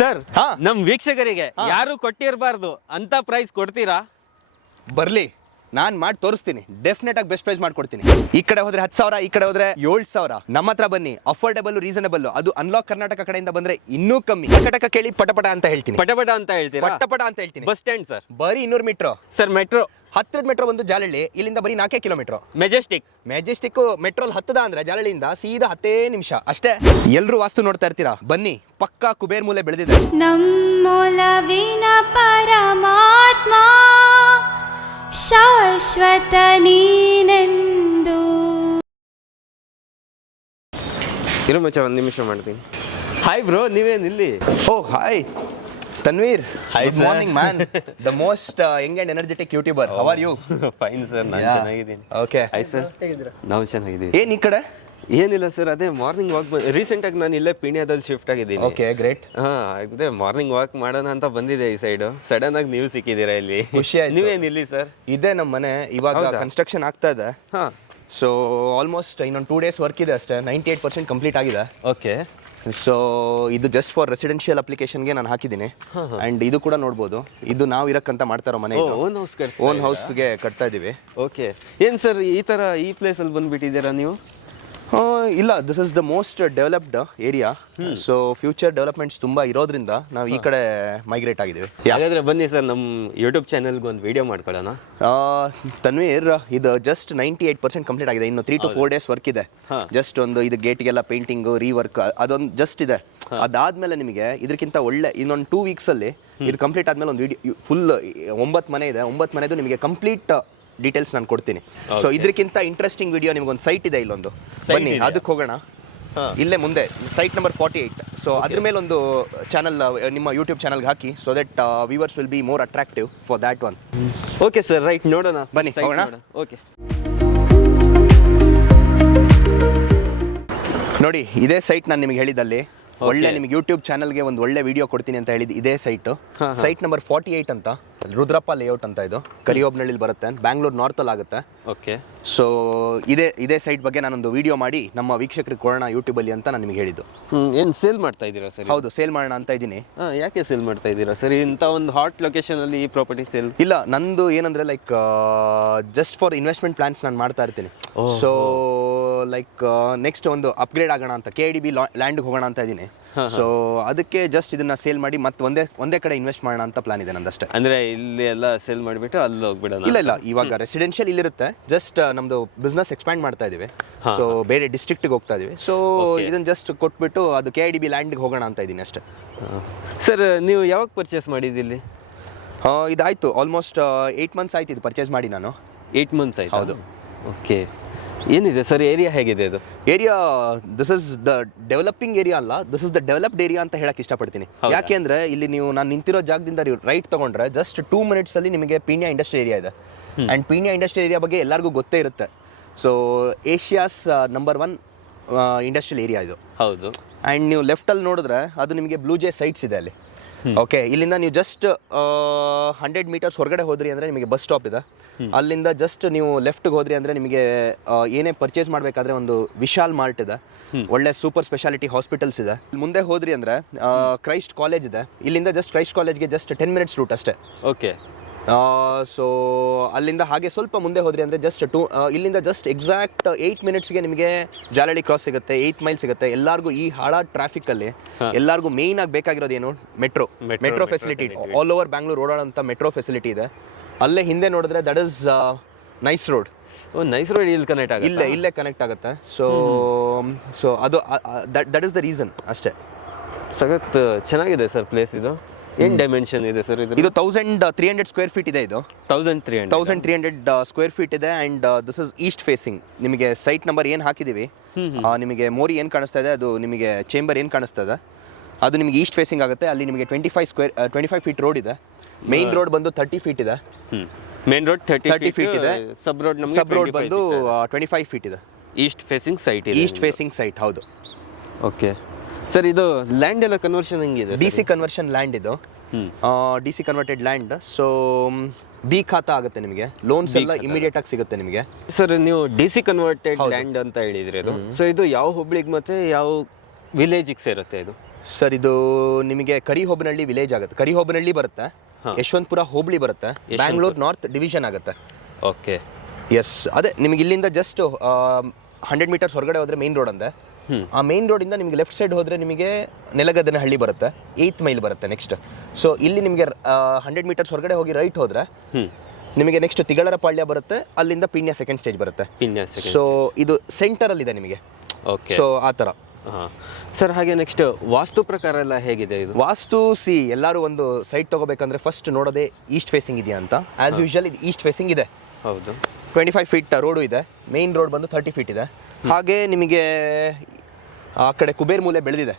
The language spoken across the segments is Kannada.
ಸರ್ ನಮ್ ವೀಕ್ಷಕರಿಗೆ ಯಾರು ಕೊಟ್ಟಿರಬಾರ್ದು ಅಂತ ಪ್ರೈಸ್ ಕೊಡ್ತೀರಾ? ಬರ್ಲಿ, ನಾನ್ ಮಾಡಿ ತೋರಿಸ್ತೀನಿ. ಡೆಫಿನೆಟ್ ಆಗಿ ಬೆಸ್ಟ್ ಪ್ರೈಸ್ ಮಾಡ್ಕೊಡ್ತೀನಿ. ಈ ಕಡೆ ಹೋದ್ರೆ 10,000, ಈ ಕಡೆ ಹೋದ್ರೆ 7,000. ನಮ್ಮ ಹತ್ರ ಬನ್ನಿ, ಅಫೋರ್ಡಬಲ್, ರೀಸನಬಲ್. ಅದು ಅನ್ಲಾಕ್ ಕರ್ನಾಟಕ ಕಡೆಯಿಂದ ಬಂದ್ರೆ ಇನ್ನೂ ಕಮ್ಮಿ. ಕರ್ನಾಟಕ ಕೇಳಿ ಪಟಪಟ ಅಂತ ಹೇಳ್ತೀನಿ. ಪಟಪಟ ಅಂತ ಹೇಳ್ತೀರಾ? ಪಟಪಟ ಅಂತ ಹೇಳ್ತೀನಿ. ಬಸ್ ಸ್ಟ್ಯಾಂಡ್ ಸರ್, ಬರೀ 200 ಮೀಟರ್ ಸರ್. ಮೆಟ್ರೋ ಹತ್ರದ ಮೆಟ್ರೋ ಒಂದು ಜಾಲಹಳ್ಳಿ, ಇಲ್ಲಿಂದ ಬರೀ 4 ಕಿಲೋಮೀಟರ್. ಮೆಜೆಸ್ಟಿಕ್ ಮೆಟ್ರೋಲ್ ಹತ್ತದ ಅಂದ್ರೆ ಜಾಲಹಳ್ಳಿಯಿಂದ ಸೀದಾ 10 ನಿಮಿಷ ಅಷ್ಟೇ. ಎಲ್ರು ವಾಸ್ತು ನೋಡ್ತಾ ಇರ್ತೀರಾ, ಬನ್ನಿ. ಪಕ್ಕಾ ಕುಬೇರ್ ಮೂಲೆ ಬೆಳೆದಿದೆ. ನಮ್ಮೊಲವಿನ ಪರಮಾತ್ಮ ಶಾಶ್ವತ ನೀನೆಂದು. ಇರು ಮಚ್ಚ, ಒಂದ್ ನಿಮಿಷ ಮಾಡ್ತೀನಿ. ಹಾಯ್ ಬ್ರೋ, ನೀವೇನ್ ಇಲ್ಲಿ? Oh hi Tanveer. Hi, good sir. Morning man. The most young and energetic youtuber. How are you? Fine sir, ನಾನು ಚೆನ್ನಾಗಿದ್ದೀನಿ. ಓಕೆ. ಹಾಯ್ ಸರ್, ನಾವು ಚೆನ್ನಾಗಿದ್ದೀವಿ. ಏನ್ ಈ ಕಡೆ? ಏನಿಲ್ಲ ಸರ್, ಅದೇ ಮಾರ್ನಿಂಗ್ ವಾಕ್. ರೀಸೆಂಟ್ ಆಗಿ ನಾನು ಇಲ್ಲೇ ಪೀಣ್ಯದಲ್ಲಿ ಶಿಫ್ಟ್ ಆಗಿದ್ದೀನಿ. Okay, great. ಹಾ, ಅದೇ ಮಾರ್ನಿಂಗ್ ವಾಕ್ ಮಾಡೋಣ ಅಂತ ಬಂದಿದೆ ಈ ಸೈಡ್. ಸಡನ್ ಆಗಿ ನೀವು ಸಿಕ್ಕಿದ್ದೀರಾ ಇಲ್ಲಿ. ಖುಷಿ ಆಯ್ತು. ನೀವೇನ್ ಇಲ್ಲಿ ಸರ್? ಇದೆ ನಮ್ಮ ಮನೆ. ಇವಾಗ ಕನ್ಸ್ಟ್ರಕ್ಷನ್ ಆಗ್ತಾ ಇದೆ. ಹಾ, ಸೊ ಆಲ್ಮೋಸ್ಟ್ ಇನ್ನೊಂದು 2 days ವರ್ಕ್ ಇದೆ ಅಷ್ಟೇ. 98% ಕಂಪ್ಲೀಟ್ ಆಗಿದೆ. ಓಕೆ. ಸೊ ಇದು ಜಸ್ಟ್ ಫಾರ್ ರೆಸಿಡೆನ್ಷಿಯಲ್ ಅಪ್ಲಿಕೇಶನ್ಗೆ ನಾನು ಹಾಕಿದ್ದೀನಿ. ಅಂಡ್ ಇದು ಕೂಡ ನೋಡ್ಬೋದು, ಇದು ನಾವು ಇರಕ್ಕಂತ ಮಾಡ್ತಾರೋ ಮನೆ. ಓನ್ ಹೌಸ್ ಓನ್ ಹೌಸ್ಗೆ ಕಟ್ತಾ ಇದೀವಿ. ಓಕೆ. ಏನ್ ಸರ್ ಈ ತರ ಈ ಪ್ಲೇಸ್ ಅಲ್ಲಿ ಬಂದ್ಬಿಟ್ಟಿದ್ದೀರಾ ನೀವು? ಇಲ್ಲ, this is the most developed area. So future developments ತುಂಬಾ ಇರೋದ್ರಿಂದ ನಾವು ಈ ಕಡೆ ಮೈಗ್ರೇಟ್ ಆಗಿದ್ದೀವಿ. ಹಾಗಾದ್ರೆ ಬನ್ನಿ ಸರ್, ನಮ್ಮ ಯೂಟ್ಯೂಬ್ ಚಾನೆಲ್ಗೆ ಒಂದು ವಿಡಿಯೋ ಮಾಡ್ಕೊಳ್ಳೋಣ. ತನ್ವೀರ್, ಇದು ಜಸ್ಟ್ 98% ಕಂಪ್ಲೀಟ್ ಆಗಿದೆ. ಇನ್ನು 3 to 4 days ವರ್ಕ್ ಇದೆ. ಜಸ್ಟ್ ಒಂದು ಇದು ಗೇಟ್ಗೆಲ್ಲ ಪೇಂಟಿಂಗ್, ರೀವರ್ಕ್ ಅದೊಂದು ಜಸ್ಟ್ ಇದೆ. ಅದಾದ್ಮೇಲೆ ನಿಮಗೆ ಇದಕ್ಕಿಂತ ಒಳ್ಳೆ ಇನ್ನೊಂದು 2 weeks ಅಲ್ಲಿ ಇದು ಕಂಪ್ಲೀಟ್ ಆದ್ಮೇಲೆ ಒಂದು ವಿಡಿಯೋ ಫುಲ್ 9 ಮನೆ ಇದೆ. 9 ಮನೆದು ನಿಮಗೆ ಕಂಪ್ಲೀಟ್ ಡೀಟೇಲ್ಸ್ ನಾನು ಕೊಡ್ತೀನಿ. ಸೊ ಇದಕ್ಕಿಂತ ಇಂಟ್ರೆಸ್ಟಿಂಗ್ ವಿಡಿಯೋ ನಿಮ್ಗೊಂದು ಸೈಟ್ ಇದೆ ಇಲ್ಲೊಂದು, ಬನ್ನಿ ಅದಕ್ಕೆ ಹೋಗೋಣ. ಇಲ್ಲೇ ಮುಂದೆ ಸೈಟ್ ನಂಬರ್ 48. ಸೊ ಅದ್ರ ಮೇಲೆ ಒಂದು ಚಾನಲ್ ನಿಮ್ಮ ಯೂಟ್ಯೂಬ್ ಚಾನಲ್ಗೆ ಹಾಕಿ, so that viewers will be more attractive for that one. Okay sir, right, ನೋಡೋಣ. ಬನ್ನಿ ಹೋಗೋಣ. ಓಕೆ. ನೋಡಿ, ಇದೇ ಸೈಟ್ ನಾನು ನಿಮಗೆ ಹೇಳಿದಲ್ಲಿ ಒಳ್ಳೆ ನಿಮಗೆ ಯೂಟ್ಯೂಬ್ ಚಾನಲ್ಗೆ ಒಂದು ಒಳ್ಳೆ ವಿಡಿಯೋ ಕೊಡ್ತೀನಿ ಅಂತ ಹೇಳಿದ್ದು ಇದೇ ಸೈಟ್ ನಂಬರ್ 48 ಅಂತ, ರುದ್ರಪ್ಪ ಲೇಔಟ್ ಅಂತ. ಇದು ಕರಿಯೋಬ್ನಳ್ಳಿಲಿ ಬರುತ್ತೆ, ಬ್ಯಾಂಗ್ಳೂರ್ ನಾರ್ತಲ್ಲಿ ಆಗುತ್ತೆ. ಓಕೆ. ಸೊ ಇದೇ ಸೈಟ್ ಬಗ್ಗೆ ನಾನೊಂದು ವಿಡಿಯೋ ಮಾಡಿ ನಮ್ಮ ವೀಕ್ಷಕರಿಗೆ ಕೊಡೋಣ ಯೂಟ್ಯೂಬಲ್ಲಿ ಅಂತ ನಾನು ನಿಮಗೆ ಹೇಳಿದ್ದು. ಏನು ಸೇಲ್ ಮಾಡ್ತಾ ಇದ್ದೀರಾ ಸರ್? ಹೌದು, ಸೇಲ್ ಮಾಡೋಣ ಅಂತ ಇದ್ದೀನಿ. ಯಾಕೆ ಸೇಲ್ ಮಾಡ್ತಾ ಇದ್ದೀರಾ ಸರ್ ಇಂಥ ಒಂದು ಹಾಟ್ ಲೊಕೇಶನ್ ಅಲ್ಲಿ ಈ ಪ್ರಾಪರ್ಟಿ ಸೇಲ್? ಇಲ್ಲ, ನಂದು ಏನಂದ್ರೆ like just for investment plans ನಾನು ಮಾಡ್ತಾ ಇರ್ತೀನಿ. ಸೊ ಲೈಕ್ ನೆಕ್ಸ್ಟ್ ಒಂದು ಅಪ್ಗ್ರೇಡ್ ಆಗೋಣ ಅಂತ KIDB ಲ್ಯಾಂಡ್ಗೆ ಹೋಗೋಣ ಅಂತ ಇದ್ದೀನಿ. ಸೊ ಅದಕ್ಕೆ ಜಸ್ಟ್ ಇದನ್ನ ಸೇಲ್ ಮಾಡಿ ಮತ್ತೆ ಒಂದೇ ಕಡೆ ಇನ್ವೆಸ್ಟ್ ಮಾಡೋಣ ಅಂತ ಪ್ಲಾನ್ ಇದೆ ನಂದಷ್ಟೇ. ಅಂದ್ರೆ ಇಲ್ಲಿ ಎಲ್ಲ ಸೇಲ್ ಮಾಡಿಬಿಟ್ಟು ಅಲ್ಲಿ ಹೋಗ್ಬಿಡೋಣ? ಇಲ್ಲ, ಇವಾಗ ರೆಸಿಡೆನ್ಷಿಯಲ್ ಇಲ್ಲಿರುತ್ತೆ. ಜಸ್ಟ್ ನಮ್ದು ಬಿಸ್ನೆಸ್ ಎಕ್ಸ್ಪ್ಯಾಂಡ್ ಮಾಡ್ತಾ ಇದೀವಿ. ಸೊ ಬೇರೆ ಡಿಸ್ಟ್ರಿಕ್ಟ್ಗೆ ಹೋಗ್ತಾ ಇದೀವಿ. ಸೊ ಇದನ್ನ ಜಸ್ಟ್ ಕೊಟ್ಬಿಟ್ಟು ಅದು KIDB ಲ್ಯಾಂಡ್ಗೆ ಹೋಗೋಣ ಅಂತ ಇದ್ದೀನಿ ಅಷ್ಟೇ. ಸರ್, ನೀವು ಯಾವಾಗ ಪರ್ಚೇಸ್ ಮಾಡಿದಿಲ್ಲಿ? ಇದಾಯ್ತು ಆಲ್ಮೋಸ್ಟ್ 8 months ಆಯ್ತು ಇದು ಪರ್ಚೇಸ್ ಮಾಡಿ ನಾನು. 8 months ಆಯ್ತು? ಹೌದು. ಓಕೆ. ಏನಿದೆ ಸರ್ ಏರಿಯಾ, ಹೇಗಿದೆ ಇದು area? This is the developing area ಅಲ್ಲ, this is the developed area ಅಂತ ಹೇಳಕ್ ಇಷ್ಟಪಡ್ತೀನಿ. ಯಾಕೆ ಅಂದ್ರೆ ಇಲ್ಲಿ ನೀವು ನಾನು ನಿಂತಿರೋ ಜಾಗದಿಂದ ರೈಟ್ ತಗೊಂಡ್ರೆ ಜಸ್ಟ್ 2 minutes ಅಲ್ಲಿ ನಿಮಗೆ ಪೀಣ್ಯ ಇಂಡಸ್ಟ್ರಿ ಏರಿಯಾ ಇದೆ. ಅಂಡ್ ಪೀಣ್ಯ ಇಂಡಸ್ಟ್ರಿ ಏರಿಯಾ ಬಗ್ಗೆ ಎಲ್ಲರಿಗೂ ಗೊತ್ತೇ ಇರುತ್ತೆ. So Asia's number 1 industrial area ಇದು. ಹೌದು. ಅಂಡ್ ನೀವು ಲೆಫ್ಟ್ ಅಲ್ಲಿ ನೋಡಿದ್ರೆ ಅದು ನಿಮಗೆ ಬ್ಲೂ ಜೇ ಸೈಟ್ಸ್ ಇದೆ ಅಲ್ಲಿ. ಓಕೆ, ಇಲ್ಲಿಂದ ನೀವು ಜಸ್ಟ್ 100 meters ಹೊರಗಡೆ ಹೋದ್ರಿ ಅಂದ್ರೆ ನಿಮಗೆ ಬಸ್ ಸ್ಟಾಪ್ ಇದೆ. ಅಲ್ಲಿಂದ ಜಸ್ಟ್ ನೀವು ಲೆಫ್ಟ್ಗೆ ಹೋದ್ರಿ ಅಂದ್ರೆ ನಿಮಗೆ ಏನೇ ಪರ್ಚೇಸ್ ಮಾಡಬೇಕಾದ್ರೆ ಒಂದು ವಿಶಾಲ್ ಮಾರ್ಟ್ ಇದೆ, ಒಳ್ಳೆ ಸೂಪರ್ ಸ್ಪೆಷಾಲಿಟಿ ಹಾಸ್ಪಿಟಲ್ಸ್ ಇದೆ. ಮುಂದೆ ಹೋದ್ರಿ ಅಂದ್ರೆ ಕ್ರೈಸ್ಟ್ ಕಾಲೇಜ್ ಇದೆ. ಇಲ್ಲಿಂದ ಜಸ್ಟ್ ಕ್ರೈಸ್ಟ್ ಕಾಲೇಜ್ಗೆ ಜಸ್ಟ್ 10 minutes ರೂಟ್ ಅಷ್ಟೇ. ಓಕೆ. ಸೊ ಅಲ್ಲಿಂದ ಹಾಗೆ ಸ್ವಲ್ಪ ಮುಂದೆ ಹೋದ್ರಿ ಅಂದ್ರೆ ಜಸ್ಟ್ ಇಲ್ಲಿಂದ ಜಸ್ಟ್ ಎಕ್ಸಾಕ್ಟ್ 8 minutesಗೆ ನಿಮಗೆ ಜಾಲಹಳ್ಳಿ ಕ್ರಾಸ್ ಸಿಗುತ್ತೆ, 8 mile ಸಿಗುತ್ತೆ. ಎಲ್ಲರಿಗೂ ಈ ಹಾಳಾದ ಟ್ರಾಫಿಕ್ ಅಲ್ಲಿ ಎಲ್ಲರಿಗೂ ಮೇನ್ ಆಗಿ ಬೇಕಾಗಿರೋದು ಏನು? Metro facility. All over Bangalore ಓಡಾಡೋಂಥ ಮೆಟ್ರೋ ಫೆಸಿಲಿಟಿ ಇದೆ. ಅಲ್ಲೇ ಹಿಂದೆ ನೋಡಿದ್ರೆ that is nice road. Nice road ಇಲ್ಲಿ ಕನೆಕ್ಟ್ ಆಗುತ್ತೆ? ಇಲ್ಲೇ ಕನೆಕ್ಟ್ ಆಗುತ್ತೆ. ಸೊ ಅದು ದಟ್ ಇಸ್ ದ ರೀಸನ್ ಅಷ್ಟೇ. ಸಖತ್ ಚೆನ್ನಾಗಿದೆ ಸರ್ ಪ್ಲೇಸ್ ಇದು. ಏನು ಡೈಮೆನ್ಷನ್ ಇದೆ ಸರ್ ಇದು? 1300 square feet ಇದೆ. ಇದು 1300 square feet ಇದೆ. And this is East facing. ನಿಮಗೆ ಸೈಟ್ ನಂಬರ್ ಏನು ಹಾಕಿದೀವಿ, ನಿಮಗೆ ಮೋರಿ ಏನು ಕಾಣಿಸ್ತಾ ಇದೆ, ಅದು ನಿಮಗೆ ಚೇಂಬರ್ ಏನು ಕಾಣಿಸ್ತಾ ಇದೆ, ಅದು ನಿಮಗೆ ಈಸ್ಟ್ ಫೇಸಿಂಗ್ ಆಗುತ್ತೆ. ಅಲ್ಲಿ ನಿಮಗೆ 25 feet ರೋಡ್ ಇದೆ. ಮೇನ್ ರೋಡ್ ಬಂದು 30 feet ಇದೆ. ಮೇನ್ ರೋಡ್ 30 feet ಇದೆ. ಸಬ್ ರೋಡ್ ಬಂದು 25 feet ಇದೆ. ಈಸ್ಟ್ ಫೇಸಿಂಗ್ ಸೈಟ್ ಇದೆ. ಈಸ್ಟ್ ಫೇಸಿಂಗ್ ಸೈಟ್, ಹೌದು. ಓಕೆ ಸರ್, ಇದು ಲ್ಯಾಂಡ್ ಎಲ್ಲ ಕನ್ವರ್ಷನ್ ಹೆಂಗಿದೆ? DC ಕನ್ವರ್ಷನ್ ಲ್ಯಾಂಡ್ ಇದು. DC converted land. So B ಖಾತಾ ಆಗುತ್ತೆ ನಿಮಗೆ. ಲೋನ್ಸ್ ಎಲ್ಲ ಇಮಿಡಿಯೇಟ್ ಆಗಿ ಸಿಗುತ್ತೆ ನಿಮಗೆ. ಸರ್, ನೀವು DC ಕನ್ವರ್ಟೆಡ್ ಲ್ಯಾಂಡ್ ಅಂತ ಹೇಳಿದ್ರಿ ಅದು. ಸೊ ಇದು ಯಾವ ಹುಬ್ಳಿಗೆ ಮತ್ತೆ ಯಾವ ವಿಲೇಜಿಗೆ ಸೇರುತ್ತೆ ಇದು? ಸರ್ ಇದು ನಿಮಗೆ ಕರಿಹೋಬನಹಳ್ಳಿ ವಿಲೇಜ್ ಆಗುತ್ತೆ. ಕರಿಹೋಬನಹಳ್ಳಿ ಬರುತ್ತೆ, ಯಶವಂತಪುರ ಹೋಬಳಿ ಬರುತ್ತೆ, ಬ್ಯಾಂಗ್ಳೂರ್ ನಾರ್ತ್ ಡಿವಿಷನ್ ಆಗುತ್ತೆ. ಓಕೆ, ಎಸ್, ಅದೇ ನಿಮಗೆ ಇಲ್ಲಿಂದ ಜಸ್ಟ್ 100 ಮೀಟರ್ಸ್ ಹೊರಗಡೆ ಹೋದರೆ ಮೇನ್ ರೋಡ್ ಅಂದೆ. ಆ ಮೇನ್ ರೋಡಿಂದ ನಿಮಗೆ ಲೆಫ್ಟ್ ಸೈಡ್ ಹೋದರೆ ನಿಮಗೆ ನೆಲಗದ್ದನಹಳ್ಳಿ ಬರುತ್ತೆ, 8th ಮೈಲ್ ಬರುತ್ತೆ ನೆಕ್ಸ್ಟ್. ಸೊ ಇಲ್ಲಿ ನಿಮಗೆ 100 ಮೀಟರ್ಸ್ ಹೊರಗಡೆ ಹೋಗಿ ರೈಟ್ ಹೋದರೆ ನಿಮಗೆ ನೆಕ್ಸ್ಟ್ ತಿಗಳರಪಾಳ್ಯ ಬರುತ್ತೆ, ಅಲ್ಲಿಂದ ಪಿಣ್ಯ ಸೆಕೆಂಡ್ ಸ್ಟೇಜ್ ಬರುತ್ತೆ. ಸೊ ಇದು ಸೆಂಟರಲ್ಲಿದೆ ನಿಮಗೆ. ಓಕೆ, ಸೊ ಆ ಥರ. ಸರ್ ಹಾಗೆ ನೆಕ್ಸ್ಟ್ ವಾಸ್ತು ಪ್ರಕಾರ ಎಲ್ಲ ಹೇಗಿದೆ ಇದು? ವಾಸ್ತು ಎಲ್ಲರೂ ಒಂದು ಸೈಟ್ ತಗೋಬೇಕಂದ್ರೆ ಫಸ್ಟ್ ನೋಡೋದೇ ಈಸ್ಟ್ ಫೇಸಿಂಗ್ ಇದೆಯಾ ಅಂತ. ಆಸ್ ಯೂಶುವಲ್ ಇದು ಈಸ್ಟ್ ಫೇಸಿಂಗ್ ಇದೆ. ಹೌದು, 25 ಫೀಟ್ ರೋಡು ಇದೆ, ಮೇನ್ ರೋಡ್ ಬಂದು 30 ಫೀಟ್ ಇದೆ. ಹಾಗೆ ನಿಮಗೆ ಆ ಕಡೆ ಕುಬೇರ್ ಮೂಲೆ ಬೆಳೆದಿದೆ.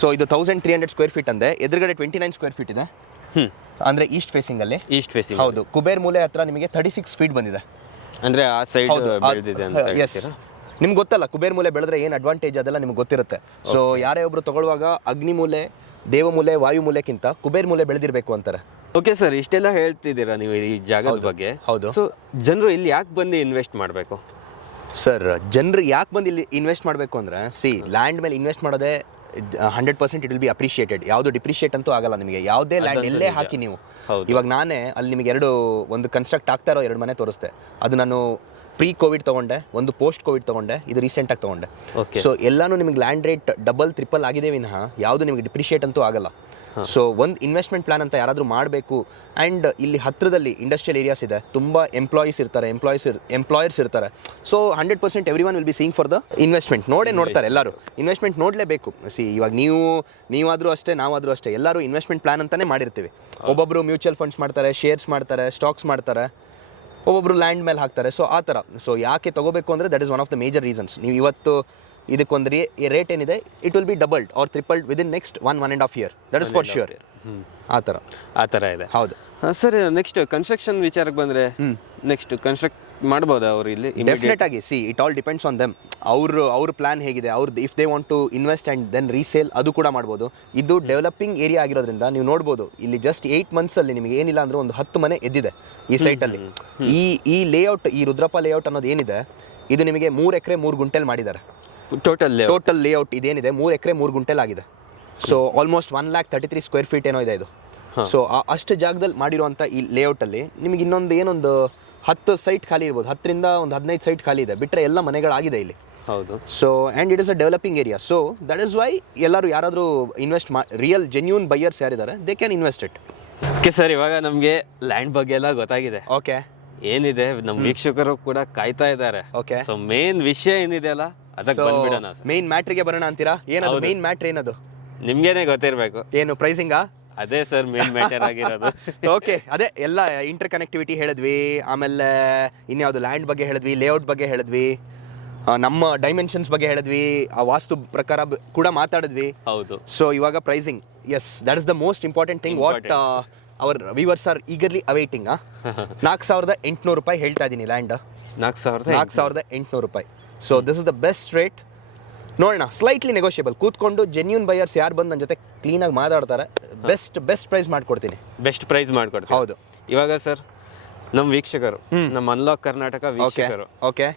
ಸೊ ಇದು 1300 ಸ್ಕ್ವೇರ್ ಫೀಟ್ ಅಂದೆ, ಎದುರುಗಡೆ 29 ಸ್ಕ್ವೇರ್ ಫೀಟ್ ಇದೆ. ಅಂದ್ರೆ ಈಸ್ಟ್ ಫೇಸಿಂಗ್ ಅಲ್ಲಿ. ಈಸ್ಟ್ ಫೇಸಿಂಗ್, ಹೌದು. ಕುಬೇರ್ ಮೂಲೆ ಹತ್ರ ನಿಮಗೆ 36 ಫೀಟ್ ಬಂದಿದೆ. ಅಂದ್ರೆ ಆ ಸೈಡ್ ಬೆಳೆದಿದೆ ಅಂತ ಹೇಳ್ತೀರಾ? ನಿಮ್ಗೆ ಗೊತ್ತಲ್ಲ ಕುಬೇರ್ ಮೂಲೆ ಬೆಳೆದ್ರೆ ಏನು ಅಡ್ವಾಂಟೇಜ್ ಅದೆಲ್ಲ ನಿಮ್ಗೆ ಗೊತ್ತಿರುತ್ತೆ. ಸೊ ಯಾರೇ ಒಬ್ರು ತಗೊಳ್ಳುವಾಗ ಅಗ್ನಿ ಮೂಲೆ, ದೇವ ಮೂಲೆ, ವಾಯು ಮೂಲೆಕ್ಕಿಂತ ಕುಬೇರ್ ಮೂಲೆ ಬೆಳೆದಿರಬೇಕು ಅಂತಾರೆ. ಓಕೆ ಸರ್, ಇಷ್ಟೆಲ್ಲ ಹೇಳ್ತಿದ್ದೀರಾ ನೀವು ಈ ಜಾಗದ ಬಗ್ಗೆ. ಹೌದು. ಸೊ ಜನರು ಇಲ್ಲಿ ಯಾಕೆ ಬಂದು ಇನ್ವೆಸ್ಟ್ ಮಾಡಬೇಕು? ಸರ್ ಜನರು ಯಾಕೆ ಬಂದು ಇಲ್ಲಿ ಇನ್ವೆಸ್ಟ್ ಮಾಡಬೇಕು ಅಂದರೆ, ಲ್ಯಾಂಡ್ ಮೇಲೆ ಇನ್ವೆಸ್ಟ್ ಮಾಡೋದೇ 100% ಇಟ್ ವಿಲ್ ಬಿ ಅಪ್ರಿಷಿಯೇಟೆಡ್. ಯಾವುದು ಡಿಪ್ರಿಷಿಯೇಟ್ ಅಂತೂ ಆಗಲ್ಲ ನಿಮಗೆ. ಯಾವುದೇ ಲ್ಯಾಂಡ್ ಎಲ್ಲೇ ಹಾಕಿ ನೀವು. ಇವಾಗ ನಾನೇ ಅಲ್ಲಿ ನಿಮಗೆ ಒಂದು ಕನ್ಸ್ಟ್ರಕ್ಟ್ ಆಗ್ತಾ ಇರೋ 2 ಮನೆ ತೋರಿಸ್ತೆ. ಅದು ನಾನು ಪ್ರೀ ಕೋವಿಡ್ ತೊಗೊಂಡೆ, ಒಂದು ಪೋಸ್ಟ್ ಕೋವಿಡ್ ತೊಗೊಂಡೆ, ಇದು ರೀಸೆಂಟಾಗಿ ತೊಗೊಂಡೆ. ಸೊ ಎಲ್ಲಾನು ನಿಮಗೆ ಲ್ಯಾಂಡ್ ರೇಟ್ ಡಬಲ್ ಟ್ರಿಪಲ್ ಆಗಿದೆ ವಿನಃ ಯಾವುದು ನಿಮಗೆ ಡಿಪ್ರಿಷಿಯೇಟ್ ಅಂತೂ ಆಗಲ್ಲ. ಸೊ ಒಂದು ಇನ್ವೆಸ್ಟ್ಮೆಂಟ್ ಪ್ಲಾನ್ ಅಂತ ಯಾರಾದರೂ ಮಾಡಬೇಕು. ಆ್ಯಂಡ್ ಇಲ್ಲಿ ಹತ್ತಿರದಲ್ಲಿ ಇಂಡಸ್ಟ್ರಿಯಲ್ ಏರಿಯಾಸ್ ಇದೆ, ತುಂಬ ಎಂಪ್ಲಾಯರ್ಸ್ ಇರ್ತಾರೆ. So 100% every one will be seeing for the investment. ನೋಡ್ತಾರೆ ಎಲ್ಲರೂ. ಇನ್ವೆಸ್ಟ್ಮೆಂಟ್ ನೋಡಲೇಬೇಕು. ಇವಾಗ ನೀವಾದರೂ ಅಷ್ಟೇ, ನಾವಾದರೂ ಅಷ್ಟೇ, ಎಲ್ಲರೂ ಇನ್ವೆಸ್ಟ್ಮೆಂಟ್ ಪ್ಲಾನ್ ಅಂತಲೇ ಮಾಡಿರ್ತೀವಿ. ಒಬ್ಬೊಬ್ಬರು ಮ್ಯೂಚುವಲ್ ಫಂಡ್ಸ್ ಮಾಡ್ತಾರೆ, ಶೇರ್ಸ್ ಮಾಡ್ತಾರೆ, ಸ್ಟಾಕ್ಸ್ ಮಾಡ್ತಾರೆ, ಒಬ್ಬೊಬ್ರು ಲ್ಯಾಂಡ್ ಮೇಲೆ ಹಾಕ್ತಾರೆ. ಸೊ ಆ ಥರ. ಸೊ ಯಾಕೆ ತಗೋಬೇಕು ಅಂದರೆ that is one of the major reasons. ನೀವು ಇವತ್ತು ಇದಕ್ಕೊಂದು ರೇಟ್ ಏನಿದೆ, it will be doubled or tripled within next 1.5 year. That is for sure. ಆ ಥರ ಇದೆ. ಹೌದು ಸರ್. ನೆಕ್ಸ್ಟ್ ಕನ್ಸ್ಟ್ರಕ್ಷನ್ ವಿಚಾರಕ್ಕೆ ಬಂದರೆ, ನೆಕ್ಸ್ಟ್ ಕನ್ಸ್ಟ್ರಕ್ಟ್ ಮಾಡ್ಬೋದಾ ಅವರು ಇಲ್ಲಿ? ಡೆಫಿನೆಟ್ ಆಗಿ. It all depends on them. ಅವ್ರ ಪ್ಲಾನ್ ಹೇಗಿದೆ, ಅವ್ರದ್ದು if they want to invest and then resale, ಅದು ಕೂಡ ಮಾಡ್ಬೋದು. ಇದು ಡೆವಲಪಿಂಗ್ ಏರಿಯಾ ಆಗಿರೋದ್ರಿಂದ ನೀವು ನೋಡ್ಬೋದು, ಇಲ್ಲಿ ಜಸ್ಟ್ 8 months ಅಲ್ಲಿ ನಿಮಗೆ ಏನಿಲ್ಲ ಅಂದ್ರೆ ಒಂದು 10 ಮನೆ ಎದ್ದಿದೆ ಈ ಸೈಟಲ್ಲಿ. ಈ ಲೇಔಟ್, ಈ ರುದ್ರಪ್ಪ ಲೇಔಟ್ ಅನ್ನೋದು ಏನಿದೆ, ಇದು ನಿಮಗೆ 3 ಎಕರೆ 3 ಗುಂಟೆಲ್ ಮಾಡಿದ್ದಾರೆ. ಟೋಟಲ್ ಲೇಔಟ್ ಇದೇನಿದೆ 3 ಎಕರೆ 3 ಗುಂಟೆಲ್ ಆಗಿದೆ. ಸೊ ಆಲ್ಮೋಸ್ಟ್ 133 ಸ್ಕ್ವೇರ್ ಫೀಟ್ ಏನೋ ಇದೆ ಇದು. ಸೊ ಅಷ್ಟು ಜಾಗದಲ್ಲಿ ಮಾಡಿರುವಂಥ ಈ ಲೇಔಟಲ್ಲಿ ನಿಮಗೆ ಇನ್ನೊಂದು 10 ಸೈಟ್ ಖಾಲಿ ಇರ್ಬೋದು. 10ರಿಂದ ಒಂದು 15 ಸೈಟ್ ಖಾಲಿ ಇದೆ, ಬಿಟ್ಟರೆ ಎಲ್ಲ ಮನೆಗಳಾಗಿದೆ ಇಲ್ಲಿ. ಹೌದು. So and it is a developing area. So that is why ಯಾರಾದರೂ ಇನ್ವೆಸ್ಟ್ ರಿಯಲ್ ಜೆನ್ಯೂನ್ ಬೈಯರ್ಸ್ ಯಾರಿದ್ದಾರೆ, they can invest it. Okay sir, ಇವಾಗ ನಮಗೆ ಲ್ಯಾಂಡ್ ಬಗ್ಗೆ ಎಲ್ಲ ಗೊತ್ತಾಗಿದೆ. ಓಕೆ, ಏನಿದೆ ನಮ್ಮ ವೀಕ್ಷಕರು ಕೂಡ ಕಾಯ್ತಾ ಇದ್ದಾರೆ. ಓಕೆ, ಸೊ ಮೇನ್ ವಿಷಯ ಏನಿದೆ ಅಲ್ಲ, ಅದಕ್ಕೆ ಬಂದ್ಬಿಡೋಣ. ಮೇನ್ ಮ್ಯಾಟ್ರಿಗೆ ಬರೋಣ ಅಂತೀರಾ? ಏನದು ಮೇನ್ ಮ್ಯಾಟ್ರ್? ಏನದು ನಿಮ್ಗೇನೆ ಗೊತ್ತಿರಬೇಕು. ಏನು ಪ್ರೈಸಿಂಗಾ? ಅದೇ ಸರ್ ಮೇನ್ ಮ್ಯಾಟರ್ ಆಗಿರೋದು. ಓಕೆ, ಅದೇ ಎಲ್ಲ ಇಂಟರ್ ಕನೆಕ್ಟಿವಿಟಿ ಹೇಳಿದ್ವಿ, ಆಮೇಲೆ ಇನ್ಯಾವುದು ಲ್ಯಾಂಡ್ ಬಗ್ಗೆ ಹೇಳಿದ್ವಿ, ಲೇಔಟ್ ಬಗ್ಗೆ ಹೇಳಿದ್ವಿ, ನಮ್ಮ ಡೈಮೆನ್ಷನ್ಸ್ ಬಗ್ಗೆ ಹೇಳಿದ್ವಿ, ಆ ವಾಸ್ತು ಪ್ರಕಾರ ಕೂಡ ಮಾತಾಡಿದ್ವಿ. ಹೌದು. ಸೊ ಇವಾಗ pricing, yes, that is the most important thing what our viewers are eagerly awaiting. 4,800 ರೂಪಾಯಿ ಹೇಳ್ತಾ ಇದ್ದೀನಿ ಲ್ಯಾಂಡ್. 4,800 ರೂಪಾಯಿ. So this is the best rate. ನೋಡೋಣ, ಸ್ಲೈಟ್ಲಿ ನೆಗೋಷಿಯಬಲ್. ಕೂತ್ಕೊಂಡು ಜೆನ್ಯೂನ್ ಬೈಯರ್ಸ್ ಯಾರು ಬಂದು ನನ್ನ ಜೊತೆ ಕ್ಲೀನಾಗಿ ಮಾತಾಡ್ತಾರೆ, ಬೆಸ್ಟ್ ಪ್ರೈಸ್ ಮಾಡ್ಕೊಡ್ತೀನಿ. ಬೆಸ್ಟ್ ಪ್ರೈಸ್ ಮಾಡ್ಕೊಡ್ತೀನಿ. ಹೌದು. ಇವಾಗ ಸರ್ ನಮ್ಮ ವೀಕ್ಷಕರು, ನಮ್ಮ ಅನ್ಲಾಕ್ ಕರ್ನಾಟಕ ವೀಕ್ಷಕರು, ಓಕೆ,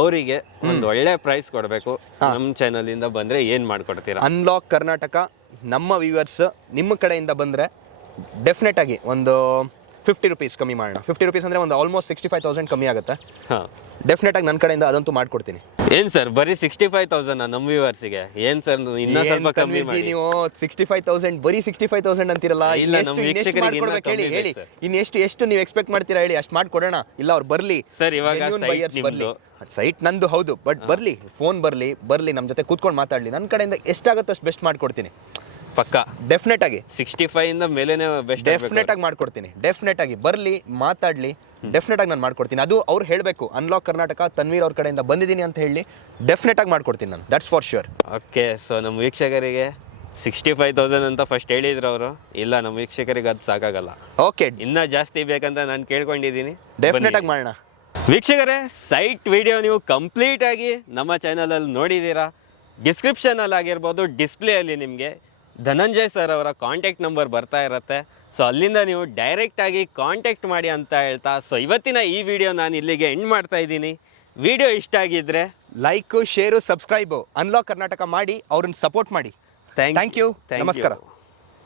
ಅವರಿಗೆ ಒಂದು ಒಳ್ಳೆ ಪ್ರೈಸ್ ಕೊಡಬೇಕು. ನಮ್ಮ ಚಾನಲ್ ಇಂದ ಬಂದ್ರೆ ಏನ್ ಮಾಡ್ಕೊಡ್ತೀರಾ? ಅನ್ಲಾಕ್ ಕರ್ನಾಟಕ ನಮ್ಮ ವ್ಯೂವರ್ಸ್ ನಿಮ್ಮ ಕಡೆಯಿಂದ ಬಂದ್ರೆ ಡೆಫಿನೆಟ್ ಆಗಿ ಒಂದು 50 ರೂಪೀಸ್ ಕಮ್ಮಿ ಮಾಡೋಣ. 50 ರೂಪೀಸ್ ಅಂದ್ರೆ ಒಂದು ಆಲ್ಮೋಸ್ಟ್ 65,000 ಕಮ್ಮಿ ಆಗುತ್ತೆ. ಡೆಫಿನೆಟ್ ಆಗಿ ನನ್ನ ಕಡೆಯಿಂದ ಅದಂತೂ ಮಾಡ್ಕೊಡ್ತೀನಿ. ಏನ್ ಸರ್ ಬರೀ 65,000 ನಮ್ಮ ವ್ಯೂವರ್ಸ್ಗೆ? ಏನ್ ಸರ್ ಇನ್ನೂ ಸ್ವಲ್ಪ ಕಮ್ಮಿ ಮಾಡಿ. ನೀವು 65,000 ಬರೀ 65,000 ಅಂತಿರಲ್ಲ. ಇಲ್ಲ, ನಮ್ಮ ವೀಕ್ಷಕರಿಗೆ ಹೇಳಿ ಇನ್ನೆಷ್ಟು ನೀವು ಎಕ್ಸ್ಪೆಕ್ಟ್ ಮಾಡ್ತೀರಾ ಹೇಳಿ, ಅಷ್ಟು ಮಾಡ್ಕೊಡೋಣ. ಇಲ್ಲ ಅವ್ರು ಬರ್ಲಿ ಸರ್. ಇವಾಗ ಸೈಟ್ ನಂದು ಹೌದು, ಬಟ್ ಬರ್ಲಿ, ಫೋನ್ ಬರ್ಲಿ ನಮ್ಮ ಜೊತೆ ಕೂತ್ಕೊಂಡು ಮಾತಾಡ್ಲಿ. ನನ್ನ ಕಡೆಯಿಂದ ಎಷ್ಟಾಗುತ್ತೆ ಅಷ್ಟು ಬೆಸ್ಟ್ ಮಾಡ್ಕೊಡ್ತೀನಿ. ಪಕ್ಕ ಡೆಫಿನೆಟ್ ಆಗಿ 65 ಇಂದ ಮೇಲೆನೇ ಬೆಸ್ಟ್ ಡೆಫಿನೆಟ್ ಆಗಿ ಮಾಡ್ಕೊಡ್ತೀನಿ. ಡೆಫಿನೆಟ್ ಆಗಿ ಬರ್ಲಿ, ಮಾತಾಡ್ಲಿ, ಡೆಫಿನೆಟ್ ಆಗಿ ನಾನು ಮಾಡ್ಕೊಡ್ತೀನಿ. ಅದು ಅವ್ರು ಹೇಳಬೇಕು, ಅನ್ಲಾಕ್ ಕರ್ನಾಟಕ ತನ್ವೀರ್ ಅವ್ರ ಕಡೆಯಿಂದ ಬಂದಿದ್ದೀನಿ ಅಂತ ಹೇಳಿ ಡೆಫಿನೆಟ್ ಆಗಿ ಮಾಡ್ಕೊಡ್ತೀನಿ ನಾನು. That's for sure. Okay. So ನಮ್ಮ ವೀಕ್ಷಕರಿಗೆ 65,000 ಅಂತ ಫಸ್ಟ್ ಹೇಳಿದ್ರು ಅವರು. ಇಲ್ಲ, ನಮ್ಮ ವೀಕ್ಷಕರಿಗೆ ಅದು ಸಾಕಾಗಲ್ಲ. ಓಕೆ, ಇನ್ನ ಜಾಸ್ತಿ ಬೇಕಂತ ನಾನು ಕೇಳ್ಕೊಂಡಿದ್ದೀನಿ. ಡೆಫಿನೆಟ್ ಆಗಿ ಮಾಡೋಣ. ವೀಕ್ಷಕರೇ, ಸೈಟ್ ವಿಡಿಯೋ ನೀವು ಕಂಪ್ಲೀಟ್ ಆಗಿ ನಮ್ಮ ಚಾನಲಲ್ಲಿ ನೋಡಿದ್ದೀರಾ. ಡಿಸ್ಕ್ರಿಪ್ಷನಲ್ಲಿ ಆಗಿರ್ಬೋದು, ಡಿಸ್ಪ್ಲೇಯಲ್ಲಿ ನಿಮಗೆ ಧನಂಜಯ್ ಸರ್ ಅವರ ಕಾಂಟ್ಯಾಕ್ಟ್ ನಂಬರ್ ಬರ್ತಾ ಇರುತ್ತೆ. ಸೊ ಅಲ್ಲಿಂದ ನೀವು ಡೈರೆಕ್ಟಾಗಿ ಕಾಂಟ್ಯಾಕ್ಟ್ ಮಾಡಿ ಅಂತ ಹೇಳ್ತಾ, ಸೊ ಇವತ್ತಿನ ಈ ವಿಡಿಯೋ ನಾನು ಇಲ್ಲಿಗೆ ಎಂಡ್ ಮಾಡ್ತಾ ಇದ್ದೀನಿ. ವಿಡಿಯೋ ಇಷ್ಟ ಆಗಿದ್ರೆ like, share, subscribe unlock Karnataka ಮಾಡಿ ಅವ್ರನ್ನ ಸಪೋರ್ಟ್ ಮಾಡಿ. Thank thank you Thank you. ನಮಸ್ಕಾರ.